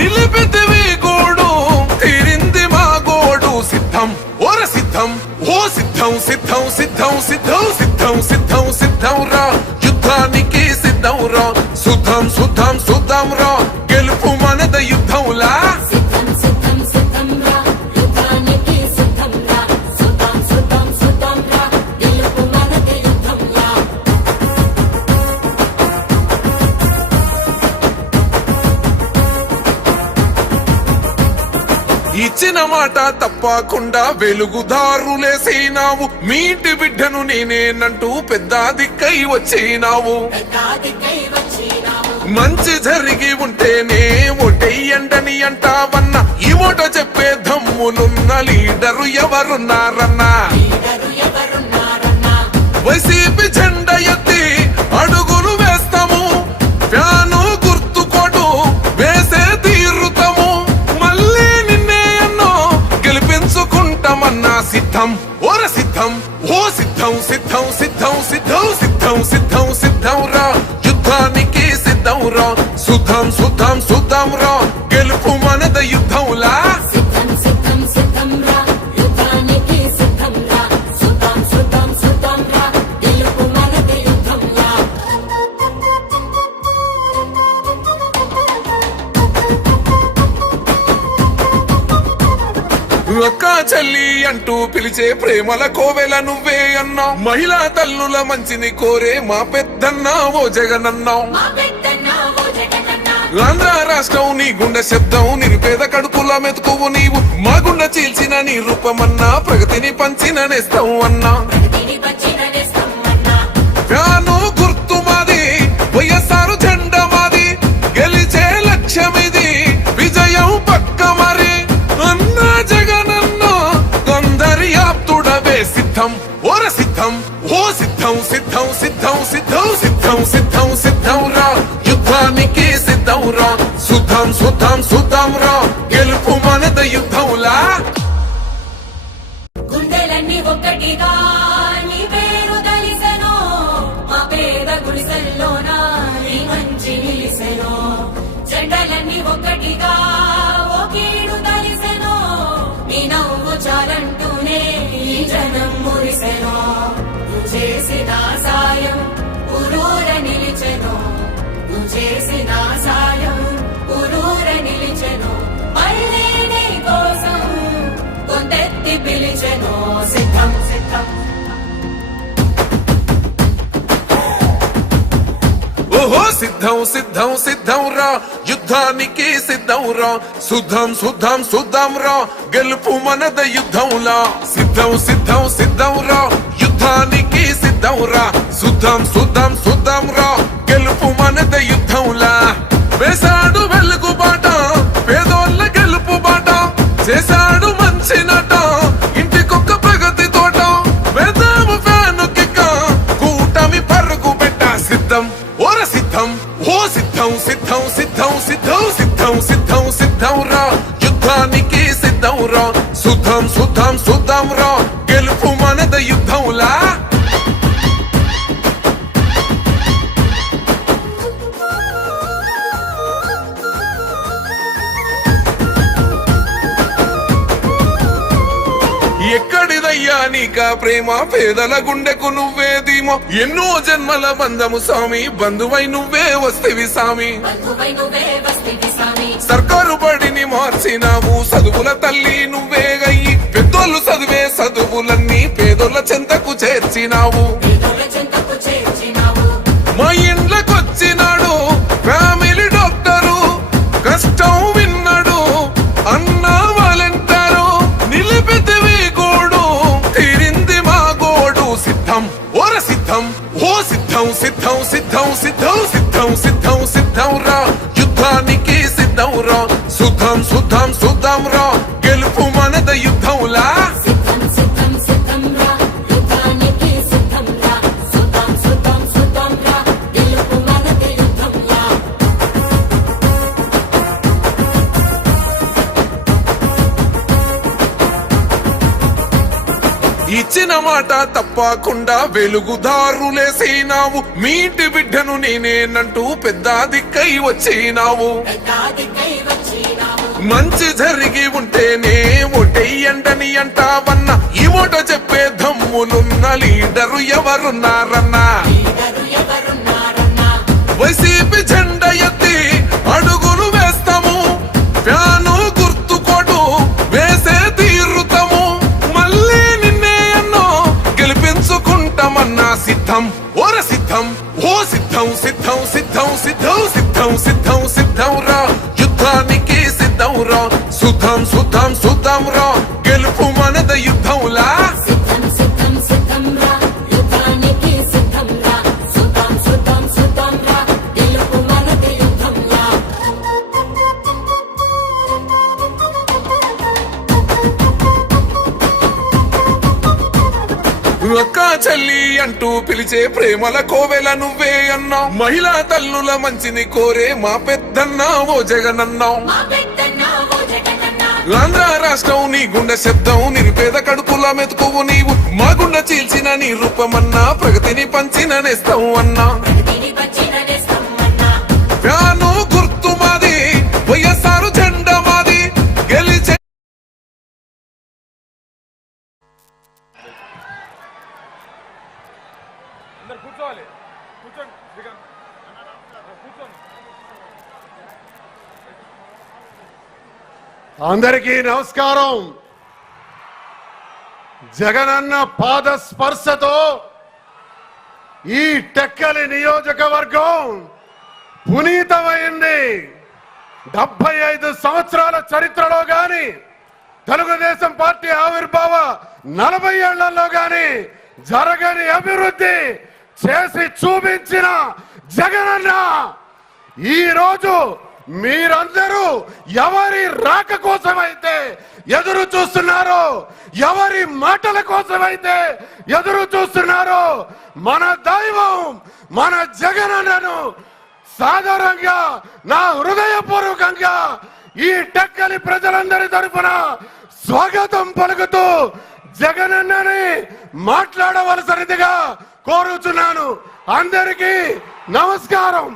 నిలిపితివి గోడు తీరింది మా గోడు సిద్ధం ఓర సిద్ధం ఓ సిద్ధం సిద్ధం సిద్ధం సిద్ధం సిద్ధం సిద్ధం సిద్ధం రా యుద్ధానికి సిద్ధం రా సుద్ధం సుద్ధం సుద్ధం రా గెలుపు మనద యుద్ధంలా ఇచ్చిన మాట తప్పకుండా వెలుగుదారులేసినావు మీ ఇంటి బిడ్డను నేనేనంటూ పెద్ద దిక్కై వచ్చినావు మంచి జరిగి ఉంటేనే ఓటెయ్యండని అంటావన్నా ఈ మాట చెప్పే దమ్ములున్న లీడరు ఎవరున్నారన్నా వైసీపీ జెండా ఎత్తి అడుగులు వేస్తాము ఫ్యాను గుర్తుకోటు వేసే తీరుతాము మళ్ళీ నిన్నే ఎన్నో గెలిపించుకుంటామన్నా సిద్ధం ఓర సిద్ధం ఓ సిద్ధం సిద్ధం సిద్ధం సిద్ధం సిద్ధం సిద్ధం సిద్ధం రా యుద్ధానికి సిద్ధం రా సుద్ధం సుద్ధం సుద్ధం రా గెలుపు మనద యుద్ధంలా అక్క చెల్లి అంటూ పిలిచే ప్రేమల కోవెల నువ్వే అన్నావు మహిళా తల్లుల మంచిని కోరే మా పెద్దన్న ఓ జగనన్నావు ఆంధ్ర రాష్ట్రం నీ గుండె శబ్దం నిరుపేద కడుపుల మెతుకువు నీవు మా గుండె చీల్చిన నీ రూపమన్నా ప్రగతిని పంచిన నేస్తావు అన్నా ఫ్యాను గుర్తు మాది వైఎస్ఆర్ జెండా మాది గెలిచే లక్ష్యమిది విజయం పక్క మరి అన్నా జగనన్నా కొందరియాప్తుడవే సిద్ధం ఓర సిద్ధం ఓ సిద్ధం సిద్ధం సిద్ధం సిద్ధం సిద్ధం సిద్ధం సిద్ధం రా యుద్ధానికి సిద్ధం రా సుద్ధం సుద్ధం సుద్ధం రా గెలుపు మనద యుద్ధంలా గుండెలన్నీ ఒక్కటిగా నీ పేరు దలిసెనో మా పేద గుడిసెల్లోనా నీ మంచి నిలిసెనో జెండలన్నీ ఒక్కటిగా ఓ కీడు దలిసెనో నీ నవ్వు చాలంటూనే ఈ జనం మురిసెనో నువ్వు చేసిన సాయం ఊరూర నిలిచెనో నువ్వు చేసిన సాయం ఊరూర నిలిచెనో మళ్ళీ నీ కోసం కొందెత్తి పిలిచెనో సిద్ధం సిద్ధం ఓహో సిద్ధం సిద్ధం సిద్ధం రా యుద్ధానికి సిద్ధం రా సుద్ధం సుద్ధం సుద్ధం రా గెలుపు మనద యుద్ధంలా సిద్ధం సిద్ధం సిద్ధం రా యుద్ధానికి సిద్ధం రా సుద్ధం సుద్ధం సుద్ధం రా గెలుపు మనద యుద్ధంలా వేసాడు వెలుగు బాట పేదోళ్ళ గెలుపు బాట చేశాడు మంచి నట ఇంటికొక్క ప్రగతి తోట వేదాము ఫ్యాను కిక్క కూటమి పరుగు పెట్ట సిద్ధం ఓర సిద్ధం ఓ సిద్ధం సిద్ధం సిద్ధం సిద్ధం సిద్ధం సిద్ధం సిద్ధం రా యుద్ధానికి సిద్ధం రా సుద్ధం సుద్ధం సుద్ధం రా గెలుపు మనద యుద్ధంలా ఎక్కడిదయ్యా నీకా ప్రేమ పేదల గుండెకు నువ్వే ధీమో ఎన్నో జన్మల బంధము స్వామి బంధువై నువ్వే వస్తేవి స్వామి సర్కారు బడిని మార్చినావు చదువుల తల్లి నువ్వే గయ్యి పెద్దోళ్ళు చదివే చదువులన్నీ పేదోళ్ళ చెంతకు చేర్చినావు మా ఇండ్లకొచ్చినాడు ఫ్యామిలీ డాక్టరు కష్టం విన్నాడు అన్నా వాలంటారు నిలిపితివి గోడు తీరింది మా గోడు సిద్ధం ఓర సిద్ధం ఓ సిద్ధం సిద్ధం సిద్ధం సిద్ధం సిద్ధం సిద్ధం సిద్ధం రా యుద్ధానికి సిద్ధం రా సుద్ధం సుద్ధం సుద్ధం రా గెలుపు మనద యుద్ధంలా ఇచ్చిన మాట తప్పకుండా వెలుగుదారులేసినావు మీ ఇంటి బిడ్డను నేనేనంటూ పెద్ద దిక్కై వచ్చినావు మంచి జరిగి ఉంటేనే ఓటెయ్యండని అంటావన్నా ఈ ఓట చెప్పే దమ్ములున్న లీడరు ఎవరున్నారన్నా వైసీపీ జెండా ఎత్తి అడుగులు వేస్తాము ఫ్యాను గుర్తుకోటు వేసే తీరుతాము మళ్ళీ నిన్నే ఎన్నో గెలిపించుకుంటామన్నా సిద్ధం ఓర సిద్ధం ఓ సిద్ధం సిద్ధం సిద్ధం సిద్ధం సిద్ధం సిద్ధం సిద్ధం రా యుద్ధానికి సిద్ధం రా సుద్ధం సుద్ధం సుద్ధం రా గెలుపు మనద యుద్ధంలా సిద్ధం సిద్ధం సిద్ధం రా యుద్ధానికి సిద్ధం రా సుద్ధం సుద్ధం సుద్ధం రా గెలుపు మనది యుద్ధంలా అక్క చెల్లి అంటూ పిలిచే ప్రేమల కోవెల నువ్వే అన్నావు మహిళా తల్లుల మంచిని కోరే మా పెద్దన్నా ఓ జగనన్నావు మా పెద్దన్న ఓ జగనన్న ఆంధ్ర రాష్ట్రం నీ గుండె శబ్దం నిరుపేద కడుపుల మెతుకువు నీవు మా గుండె చీల్చిన నీ రూపమన్నా ప్రగతిని పంచిన నేస్తావు అన్నా ప్రగతిని వచ్చిన నేస్తమన్నా ఫ్యాను గుర్తు మాది వైఎస్ఆర్ జెండా మాది గెలిచే అందరు కూర్చోవాలి కూర్చోండి శ్రీకాంత్ కూర్చోండి అందరికీ నమస్కారం. జగనన్న పాద స్పర్శతో ఈ టెక్కలి నియోజకవర్గం పునీతమైంది. 75 సంవత్సరాల చరిత్రలో గాని తెలుగుదేశం పార్టీ ఆవిర్భావ 40 ఏళ్లలో గాని జరగని అభివృద్ధి చేసి చూపించిన జగనన్న ఈ రోజు మీరందరూ ఎవరి రాక కోసమైతే ఎదురు చూస్తున్నారో ఎవరి మాటల కోసమైతే ఎదురు చూస్తున్నారో మన దైవం మన జగనన్నను సాధారణంగా నా హృదయపూర్వకంగా ఈ టెక్కలి ప్రజలందరి తరఫున స్వాగతం పలుకుతూ జగనన్నని మాట్లాడవలసినదిగా కోరుచున్నాను. అందరికీ నమస్కారం.